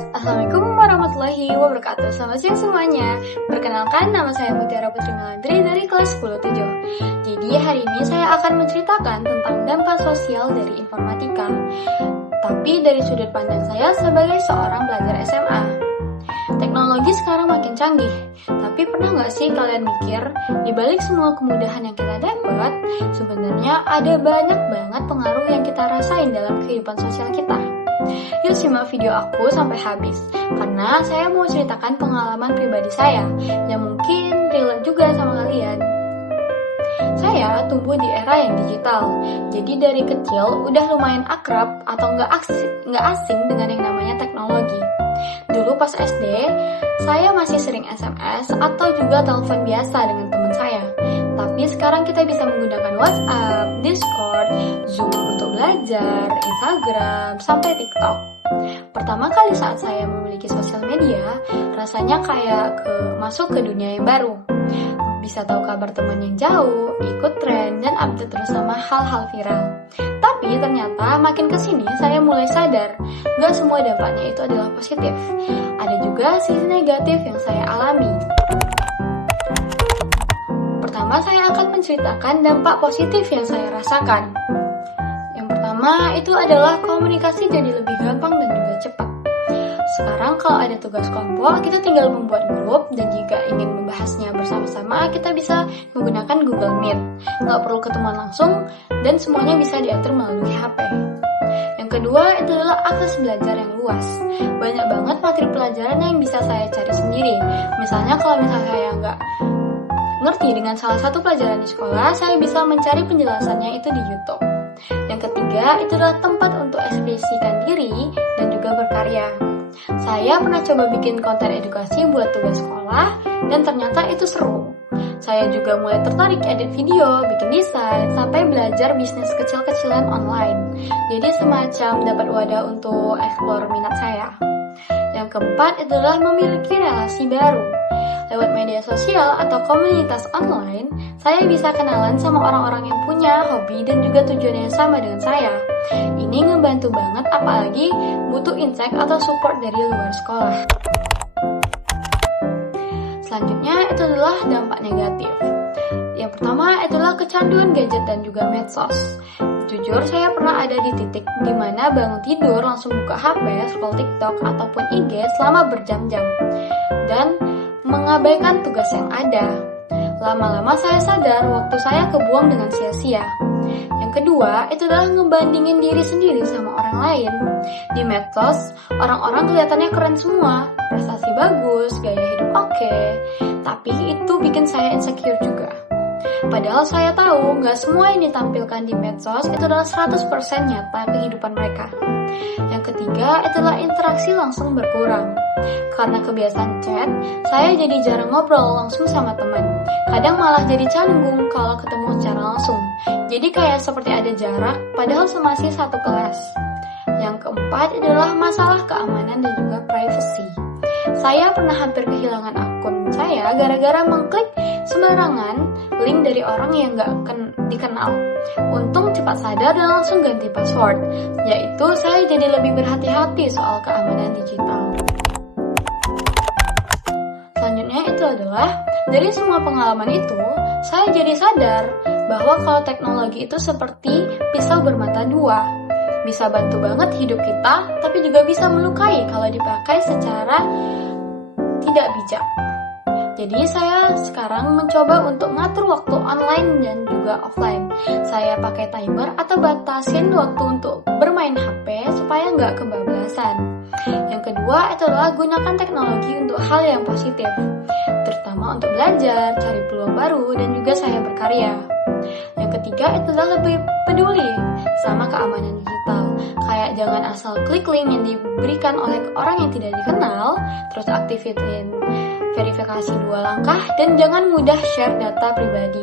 Assalamualaikum warahmatullahi wabarakatuh. Selamat siang semuanya. Perkenalkan, nama saya Mutiara Putri Melandri dari kelas 10-7. Jadi hari ini saya akan menceritakan tentang dampak sosial dari informatika, tapi dari sudut pandang saya sebagai seorang pelajar SMA. Teknologi sekarang makin canggih, tapi pernah nggak sih kalian mikir, di balik semua kemudahan yang kita dapat, sebenarnya ada banyak banget pengaruh yang kita rasain dalam kehidupan sosial kita. Yuk simak video aku sampai habis, karena saya mau ceritakan pengalaman pribadi saya, yang mungkin relate juga sama kalian. Saya tumbuh di era yang digital, jadi dari kecil udah lumayan akrab atau nggak asing dengan yang namanya teknologi. Dulu pas SD, saya masih sering SMS atau juga telepon biasa dengan teman saya. Tapi sekarang kita bisa menggunakan WhatsApp, Discord, Zoom untuk belajar, Instagram, sampai TikTok. Pertama kali saat saya memiliki sosial media, rasanya kayak masuk ke dunia yang baru. Bisa tahu kabar teman yang jauh, ikut tren, dan update terus sama hal-hal viral. Tapi ternyata makin kesini saya mulai sadar, gak semua dampaknya itu adalah positif. Ada juga sisi negatif yang saya alami. Pertama, saya akan menceritakan dampak positif yang saya rasakan. Yang pertama, itu adalah komunikasi jadi lebih gampang dan juga cepat. Sekarang kalau ada tugas kelompok, kita tinggal membuat grup, dan jika ingin membahasnya bersama-sama, kita bisa menggunakan Google Meet. Nggak perlu ketemuan langsung, dan semuanya bisa diatur melalui HP. Yang kedua, itu adalah akses belajar yang luas. Banyak banget materi pelajaran yang bisa saya cari sendiri. Misalnya kalau saya nggak ngerti dengan salah satu pelajaran di sekolah, saya bisa mencari penjelasannya itu di YouTube. Yang ketiga, itu adalah tempat untuk ekspresikan diri dan juga berkarya. Saya pernah coba bikin konten edukasi buat tugas sekolah, dan ternyata itu seru. Saya juga mulai tertarik edit video, bikin desain, sampai belajar bisnis kecil-kecilan online. Jadi semacam dapat wadah untuk eksplor minat saya. Yang keempat adalah memiliki relasi baru. Lewat media sosial atau komunitas online, saya bisa kenalan sama orang-orang yang punya hobi dan juga tujuan yang sama dengan saya. Ini ngebantu banget, apalagi butuh insight atau support dari luar sekolah. Selanjutnya itu adalah dampak negatif. Yang pertama itulah kecanduan gadget dan juga medsos. Jujur, saya pernah ada di titik dimana bangun tidur langsung buka HP, scroll TikTok ataupun IG selama berjam-jam, dan mengabaikan tugas yang ada. Lama-lama saya sadar waktu saya kebuang dengan sia-sia. Yang kedua, itu adalah ngebandingin diri sendiri sama orang lain. Di medsos, orang-orang kelihatannya keren semua, prestasi bagus, gaya hidup oke, tapi itu bikin saya insecure juga. Padahal saya tahu nggak semua yang ditampilkan di medsos itu adalah 100% nyata kehidupan mereka. Yang ketiga, itulah interaksi langsung berkurang. Karena kebiasaan chat, saya jadi jarang ngobrol langsung sama teman. Kadang malah jadi canggung kalau ketemu secara langsung. Jadi kayak seperti ada jarak, padahal masih satu kelas. Yang keempat adalah masalah keamanan dan juga privacy. Saya pernah hampir kehilangan akun saya gara-gara mengklik sembarangan link dari orang yang gak dikenal. Untung cepat sadar dan langsung ganti password, yaitu saya jadi lebih berhati-hati soal keamanan digital. Selanjutnya itu adalah, dari semua pengalaman itu, saya jadi sadar bahwa kalau teknologi itu seperti pisau bermata dua. Bisa bantu banget hidup kita, tapi juga bisa melukai kalau dipakai secara tidak bijak. Jadi saya sekarang mencoba untuk ngatur waktu online dan juga offline. Saya pakai timer atau batasin waktu untuk bermain HP supaya nggak kebablasan. Yang kedua itu adalah gunakan teknologi untuk hal yang positif, terutama untuk belajar, cari peluang baru, dan juga saya berkarya. Yang ketiga itu adalah lebih peduli sama keamanan digital. Kayak jangan asal klik link yang diberikan oleh orang yang tidak dikenal, terus aktifin verifikasi 2 langkah, dan jangan mudah share data pribadi.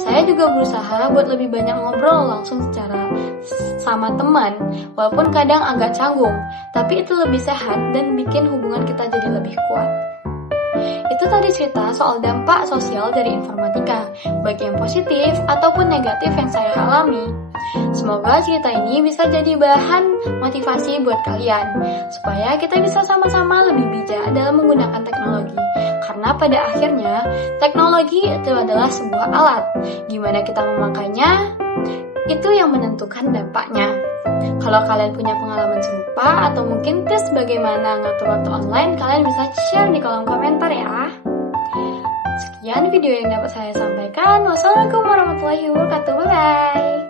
Saya juga berusaha buat lebih banyak ngobrol langsung sama teman, walaupun kadang agak canggung, tapi itu lebih sehat dan bikin hubungan kita jadi lebih kuat. Itu tadi cerita soal dampak sosial dari informatika, baik yang positif ataupun negatif yang saya alami. Semoga cerita ini bisa jadi bahan motivasi buat kalian, supaya kita bisa sama-sama lebih bijak dalam menggunakan teknologi. Karena pada akhirnya, teknologi itu adalah sebuah alat. Gimana kita memakainya, itu yang menentukan dampaknya. Kalau kalian punya pengalaman serupa atau mungkin tips bagaimana ngatur waktu online, kalian bisa share di kolom komentar ya. Sekian video yang dapat saya sampaikan. Wassalamualaikum warahmatullahi wabarakatuh. Bye-bye.